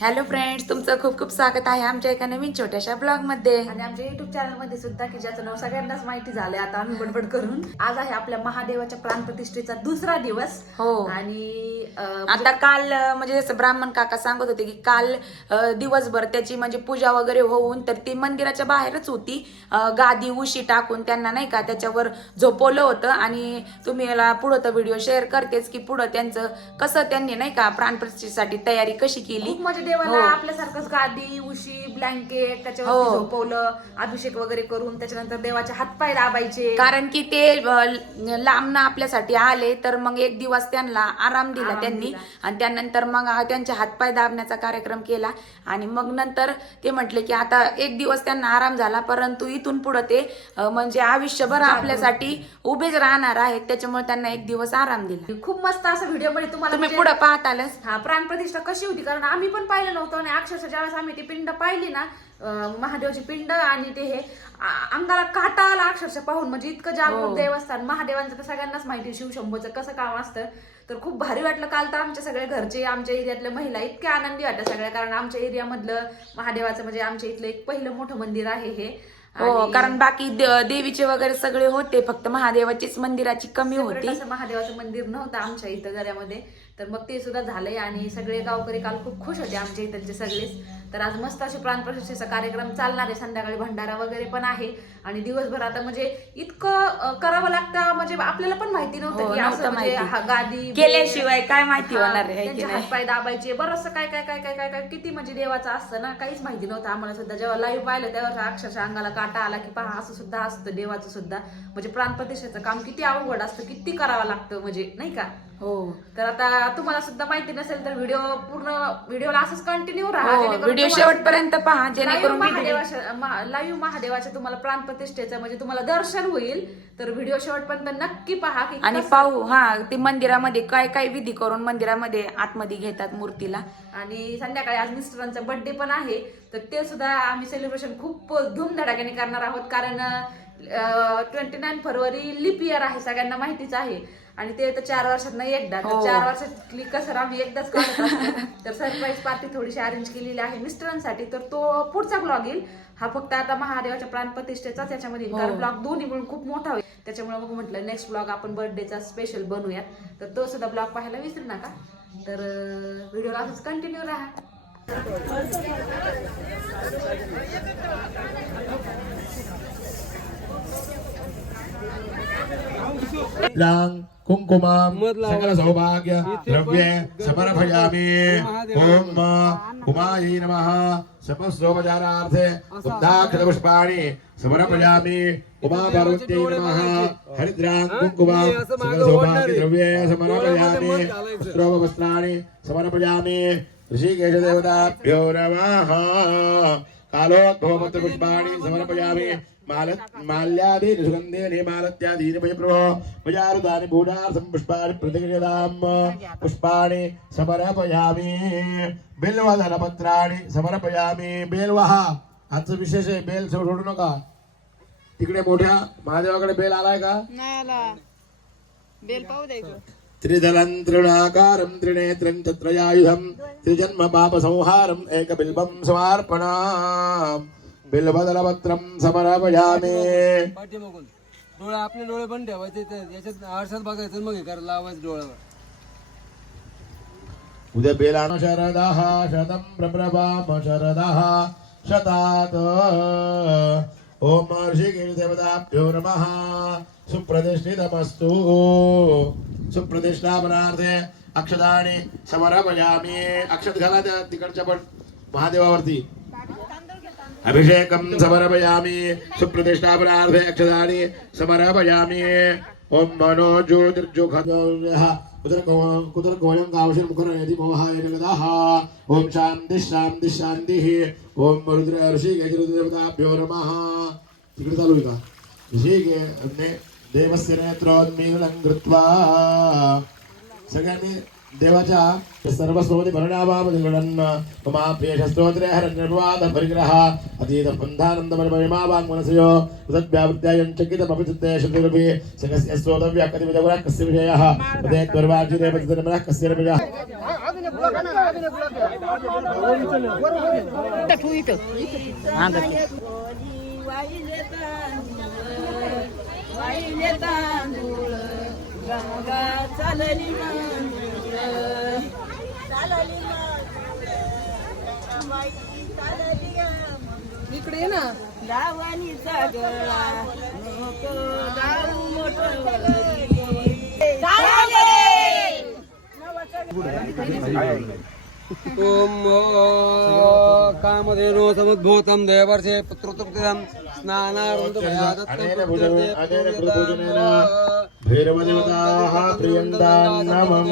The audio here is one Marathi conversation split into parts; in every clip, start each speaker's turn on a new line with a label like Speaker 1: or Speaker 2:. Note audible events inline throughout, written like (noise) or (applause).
Speaker 1: हॅलो फ्रेंड्स तुमचं खूप खूप स्वागत आहे आमच्या एका नवीन छोट्याशा ब्लॉगमध्ये.
Speaker 2: आणि आमच्या युट्यूब चॅनलमध्ये सुद्धा की ज्याचं नाव सगळ्यांनाच माहिती झालंय आता आम्ही बडबड करून. आज आहे आपल्या महादेवाच्या प्राणप्रतिष्ठेचा दुसरा दिवस.
Speaker 1: हो.
Speaker 2: आणि
Speaker 1: आता काल म्हणजे जसं ब्राह्मण काका सांगत होते की काल दिवसभर त्याची म्हणजे पूजा वगैरे होऊन तर ती मंदिराच्या बाहेरच होती गादी उशी टाकून त्यांना नाही का त्याच्यावर झोपवलं होतं आणि तुम्ही याला पुढं तर व्हिडिओ शेअर करतेच की पुढं त्यांचं कसं त्यांनी नाही का प्राणप्रतिष्ठेसाठी तयारी कशी केली
Speaker 2: म्हणजे देवाला
Speaker 1: हो.
Speaker 2: आपल्यासारखंच गादी उशी ब्लँकेट त्याच्यावर
Speaker 1: हो.
Speaker 2: झोपवलं अभिषेक वगैरे करून त्याच्यानंतर देवाचे हातपाय दाबायचे
Speaker 1: कारण की ते लांब आपल्यासाठी आले तर मग एक दिवस त्यांना आराम दिला त्यांनी. आणि त्यानंतर मग त्यांचे हातपाय दाबण्याचा कार्यक्रम केला. आणि मग नंतर ते म्हटले की आता एक दिवस त्यांना आराम झाला परंतु इथून पुढे ते म्हणजे आयुष्यभर आपल्यासाठी उभेच राहणार आहेत. त्याच्यामुळे त्यांना एक दिवस आराम दिला.
Speaker 2: खूप मस्त असं व्हिडिओमध्ये तुम्हाला
Speaker 1: तुम्ही पुढे पाहत आलंच
Speaker 2: हा प्राणप्रतिष्ठा कशी होती? कारण आम्ही पण पाहिलं नव्हतं आणि अक्षरशः ज्यावेळेस आम्ही ती पिंड पाहिली ना महादेवाची पिंड आणि ते हे अंगाला काटा आला अक्षरशः पाहून. म्हणजे इतकं जागृत
Speaker 1: हो.
Speaker 2: देवस्थान महादेवांचं तर सगळ्यांनाच माहिती शिवशंभूचं कसं काम असतं. तर खूप भारी वाटलं काल तर आमच्या सगळे घरचे आमच्या एरियातल्या महिला इतक्या आनंदी वाटल्या सगळ्या कारण आमच्या एरियामधलं महादेवाचं म्हणजे आमच्या इथलं एक पहिलं मोठं मंदिर आहे हे.
Speaker 1: हो कारण बाकी देवीचे वगैरे सगळे होते फक्त महादेवाचीच मंदिराची कमी होती.
Speaker 2: असं महादेवाचं मंदिर नव्हतं आमच्या इथं घरामध्ये. तर मग ते सुद्धा झालंय आणि सगळे गावकरी काल खूप खुश होते आमच्या इथलचे सगळेच. तर आज मस्त असे प्राणप्रतिष्ठेचा कार्यक्रम चालणार आहे. संध्याकाळी भंडारा वगैरे पण आहे. आणि दिवसभर आता म्हणजे इतकं करावं लागतं. म्हणजे आपल्याला पण माहिती
Speaker 1: हो,
Speaker 2: नव्हतं की
Speaker 1: नव्हतं
Speaker 2: असं म्हणजे. हा गादी
Speaker 1: केल्याशिवाय काय माहिती
Speaker 2: हा,
Speaker 1: होणार आहे है की
Speaker 2: हातपाय दाबायचे. बरंच काय काय काय काय काय काय किती म्हणजे देवाचं असतं ना? काहीच माहिती नव्हतं आम्हाला सुद्धा. जेव्हा लाईव्ह पाहिलं तेव्हा अक्षरशः अंगाला काटा आला की पहा असं सुद्धा असतं देवाचं सुद्धा. म्हणजे प्राणप्रतिष्ठेचं काम किती अवघड असतं किती करावं लागतं म्हणजे नाही का?
Speaker 1: हो.
Speaker 2: तर आता तुम्हाला सुद्धा माहिती नसेल तर व्हिडिओ पूर्ण व्हिडिओला असंच कंटिन्यू राहा
Speaker 1: हो,
Speaker 2: जेणेकरून
Speaker 1: व्हिडिओ
Speaker 2: तुम्हाला
Speaker 1: शेवटपर्यंत पहा जेणेकरून
Speaker 2: महादेवाच्या लाईव्ह महादेवाच्या तुम्हाला प्राणप्रतिष्ठेचं म्हणजे तुम्हाला दर्शन होईल. तर व्हिडिओ शेवटपर्यंत नक्की पहा की
Speaker 1: आणि
Speaker 2: कसं-
Speaker 1: पाहू हा ते मंदिरामध्ये काय काय विधी करून मंदिरामध्ये आतमध्ये घेतात मूर्तीला.
Speaker 2: आणि संध्याकाळी आज मिस्टरांचा बर्थडे पण आहे. तर ते सुद्धा आम्ही सेलिब्रेशन खूप धूमधडाक्याने करणार आहोत. कारण ट्वेंटी नाईन फरवरी लिप इयर आहे सगळ्यांना माहितीच आहे. आणि ते तर चार वर्षात नाही एकदा तर
Speaker 1: हो.
Speaker 2: चार वर्षातली कसर आम्ही एकदाच करत (laughs) असतो तर सरप्राईज पार्टी थोडीशी अरेंज केलेली आहे मिस्टरांसाठी. तर तो पुढचा ब्लॉग येईल. हा फक्त आता महादेवाच्या प्राणप्रतिष्ठेचा त्याच्यामध्ये येईल. कारण
Speaker 1: हो.
Speaker 2: ब्लॉग दोन्ही मिळून खूप मोठा होईल. त्याच्यामुळे मग म्हटलं नेक्स्ट ब्लॉग आपण बर्थडेचा स्पेशल बनवूयात तर तो सुद्धा ब्लॉग पाहायला विसरू नका. तर व्हिडिओला असंच कंटिन्यू राहा.
Speaker 3: लांग కుంకుమ సకల సౌభాగ్య ద్రవ్య సమర్పయామి. ఓం ఉమాయై నమ. సమస్రోపచారార్థే ఉద్దాక్షతపుష్పాణి సమర్పయామి. ఉమాపర్వత్యై నమ. హరిద్రాం కుంకుమ సకల సౌభాగ్య ద్రవ్య సమర్పయామి. వస్త్రోప వస్త్రాణి సమర్పయామి. ఋషికేశ దేవతాభ్యో నమ. देवताभ्यो नमः कालोद्भवपत्र पुष्पाणि समर्पयामि माल माल्यादीनि सुगन्धेनि मालत्यादीनि मयि प्रभो. मयारुदानि भूडार्थं पुष्पाणि प्रतिगृहदां पुष्पाणि समर्पयामि. बेलवदनपत्राणि समर्पयामि. बेलवहा. आजचं विशेष आहे बेल सोडू नका. तिकडे मोठ्या महादेवाकडे बेल आलाय का?
Speaker 4: बेल पाहू द्यायचं.
Speaker 3: त्रिदलं त्रिणाकारं त्रिनेत्रं चत्रयायुधं त्रिजन्म पापसंहारम् एकबिल्बं समर्पणाम् बिल्बदलपत्रं समर्पयामि।
Speaker 5: डोळे आपले डोळे पण ठेवायचे याच्यात आरशात बघायचं मग करायला लावायचं डोळ्यावर.
Speaker 3: उद्या बेलानो शरदः शतं प्रप्रभाम शरदः शतात ॐ ऋषिकेशदेवताभ्यो नमः सुप्रतिष्ठितमस्तु सुप्रतिष्ठापनार्थे अक्षदानि समर्पयामि। अक्षत घाला त्या तिकडच्या पण महादेवावरती। అభిషేకం సమర్పయామి సుప్రతిష్టాపనార్థే అక్షరాన్ని సమర్పయామి ఓం మనో జ్యోతిర్జుఖోయ కుదర్గోయం కావశం ముఖరయతి మోహాయ జగదః ఓం శాంతి శాంతి శాంతి ఓం మరుద్ర ఋషి గజరుద్రవతాభ్యో నమః తిరుగుతాలు ఇక ఋషికే దేవస్య నేత్రోన్మీలనం కృత్వా సగని देवाच्या सर्वस्वती परिणामामधिगणन् ममा प्रियशस्तोत्रे हरनिर्वाद परिग्रह अतीत बन्धानन्द परिमा वाङ्मनसयो तद्व्यावृत्यायं चकितमपि चित्ते सकस्य स्तोतव्या कतिविधगुणः कस्य विषयः उदे त्वर्वाजिरे पतितनमनः कस्य रमजः?
Speaker 4: वाहिले तांदूळ गंगा चालली मंजूळ इकडे ना. दावानीचा गळा नको मोठं
Speaker 5: ओम कामधेनो समुद्भूतं देवर्षे पुत्रोत्तरं
Speaker 3: अनेन भुजनेन अनेन कृतभुजनेन भैरवदेवताः प्रियन्तान्न मम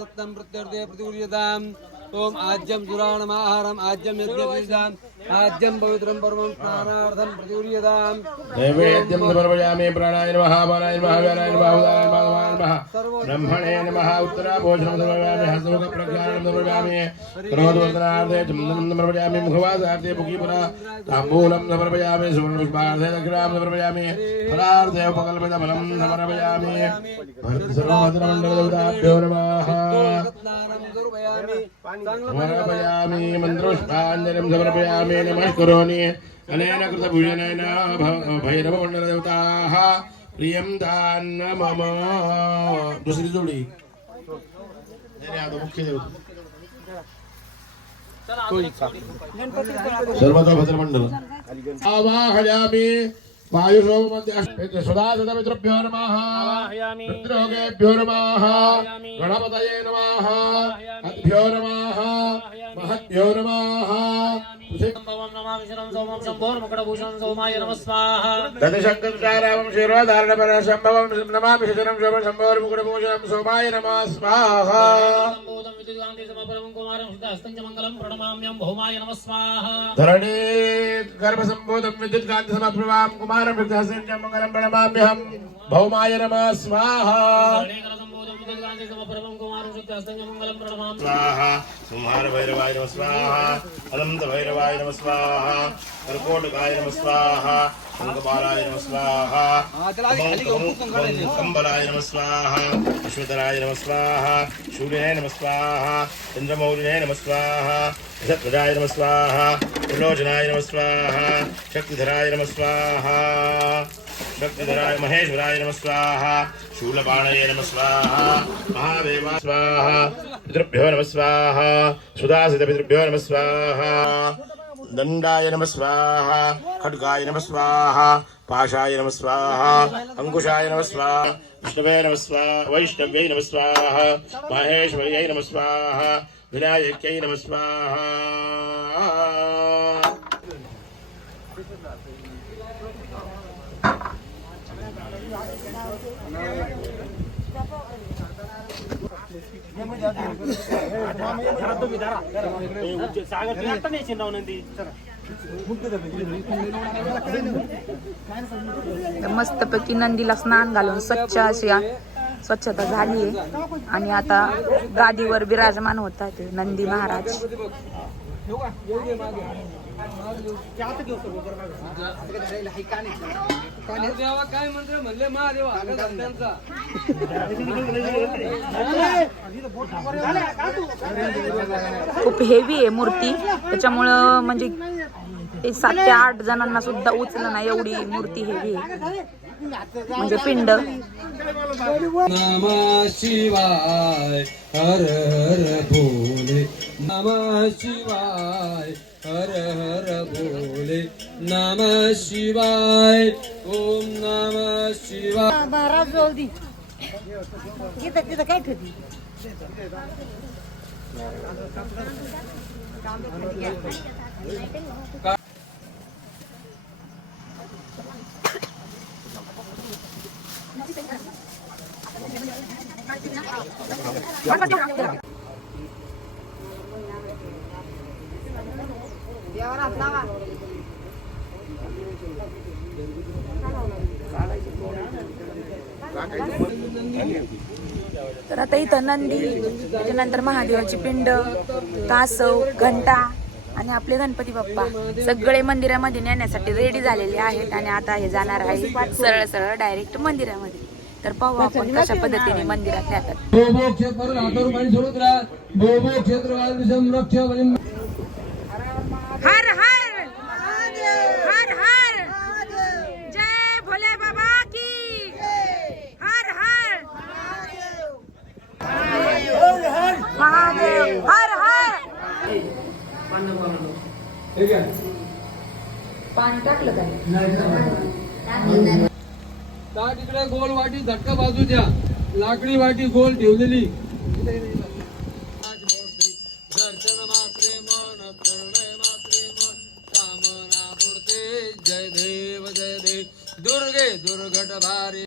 Speaker 5: दत्तं प्रत्यर्थे प्रतिकुर्यताम् ओम आज्यं सुराणमाहारम् आज्यं यज्ञपूजाम् परमं स्नानार्थं प्रतिकुर्यताम्
Speaker 3: नैवेद्यं समर्पयामि प्राणाय नमः पानाय नमः व्यानाय नमः उदानाय नमः नमाय नमः ब्रह्मणे नमः उत्तराभोजनं समर्पयामि हस्तमुखप्रज्ञानं समर्पयामि क्रोधवर्धनार्थे चन्दनं समर्पयामि मुखवासार्थे मुखीपुरा ताम्बूलं समर्पयामि सुवर्णपुष्पार्थे दक्षिणां समर्पयामि फलार्थे उपकल्पितफलं समर्पयामि सर्वभद्रमण्डलदेवताभ्यो नमः
Speaker 5: स्नानं समर्पयामि
Speaker 3: समर्पयामि मन्त्रोष्पाञ्जलिं समर्पयामि नमस्करोमि अनेन कृतभुजनेन भ- भैरवमण्डलदेवताः प्रियं दान्न मम दुसरी जोडी नाही, नाही, आता मुख्य देवता सर्वतो भद्रमण्डल आवाहयामि वायुसोममध्ये सदा सदमित्रभ्यो नमः पितृभोगेभ्यो नमः गणपतये नमः अद्भ्यो नमः దశశంకారామం శిరోధారణపర సంభవం నమామి శశనం శోభ సంభవరముకుటభూషణం సోమాయ నమః స్వాహ. ధరణీ గర్భసంబోధం విద్యుత్ కాంతి సమప్రవాం కుమారం మంగళం ప్రణమామ్యహం భౌమాయ నమః స్వాహ. स्वाहा संहार भैरवाय नमः स्वाहा अनंत भैरवाय नमः स्वाहा कर्कोटकाय नमः स्वाहा शंखपालाय नमः स्वाहा कंबलाय नमः स्वाहा विश्वधराय नमः स्वाहा सूर्याय नमः स्वाहा चंद्रमौलिने नमः स्वाहा यशध्वजाय नमः स्वाहा त्रिलोचनाय नमः स्वाहा शक्तिधराय नमः स्वाहा शक्तिधराय महेश्वराय नमः स्वाहा शूलपाणये नमः स्वाहा महादेवा स्वाहा पितृभ्यो नमः स्वाहा सुदासितपितृभ्यो नमः स्वाहा दण्डाय नमः स्वाहा खड्गाय नमः स्वाहा पाशाय नमः स्वाहा अङ्कुशाय नमः स्वाहा विष्णवे नमः स्वाहा वैष्णव्यै नमः स्वाहा माहेश्वर्यै नमः स्वाहा विनायक्यै नमः स्वाहा
Speaker 1: मस्त मस्तपैकी नंदीला स्नान घालून स्वच्छ अशी स्वच्छता झाली आहे. आणि आता गादीवर विराजमान होत ते नंदी महाराज.
Speaker 5: देवा काय म्हणले महादेवा त्यांचा
Speaker 1: खूप हेवी आहे मूर्ती. त्याच्यामुळं म्हणजे ते सात ते आठ जणांना सुद्धा उचलं ना एवढी मूर्ती हेवी आहे. म्हणजे पिंड.
Speaker 5: नम शिवाय हर हर भोले नम शिवाय हर हर भोले नम शिवाय ओम नम शिवाय.
Speaker 6: महाराज जाऊ दे. तिथं तिथं काय ठेवती? देवारात
Speaker 1: तर आता इथं नंदी त्याच्यानंतर महादेवाची पिंड कासव घंटा आणि आपले गणपती बाप्पा. सगळे मंदिरामध्ये नेण्यासाठी रेडी झालेले आहेत आणि आता हे जाणार आहे सरळ सरळ डायरेक्ट मंदिरामध्ये. तर पाहू आपण कशा पद्धतीने मंदिरात नेतात
Speaker 5: भोभो क्षेत्र हातावर पाणी सोडत राहा भोभो क्षेत्र संरक्ष
Speaker 1: हर हर हर हर जय भोले बाबा की हर हर महादेव हर हर पाणी टाकलं काय
Speaker 5: त्या तिकडे गोल वाटी झटका बाजूच्या लाकडी वाटी गोल ठेवलेली. दर्शन मात्रे मन करुणे मात्रे मन कामना मूर्ते जय देव जय देव. दुर्गे दुर्घट भारी